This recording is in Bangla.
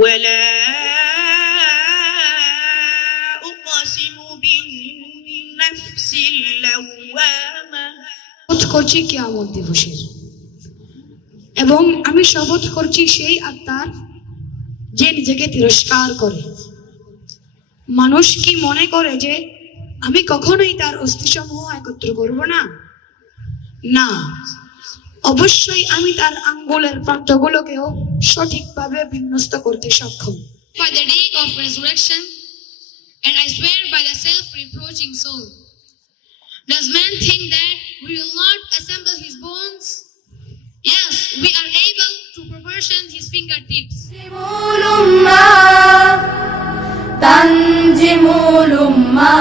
ولا أقسم بالنفس اللوامة শপথ করছি কিয়ামত দিবসের, এবং আমি শপথ করছি সেই আত্মার যে নিজেকে তিরস্কার করে। মানুষ কি মনে করে যে আমি কখনোই তার অস্থিসমূহ একত্র করব না? না, অবশ্যই আমি তার আঙ্গুলের প্রান্তগুলোকেও সঠিকভাবে বিন্যস্ত করতে সক্ষম। By the day of resurrection, and I swear by the self-reproaching soul. Does man think that we will not assemble his bones? Yes, we are able to proportion his fingertips. تنجم الأمة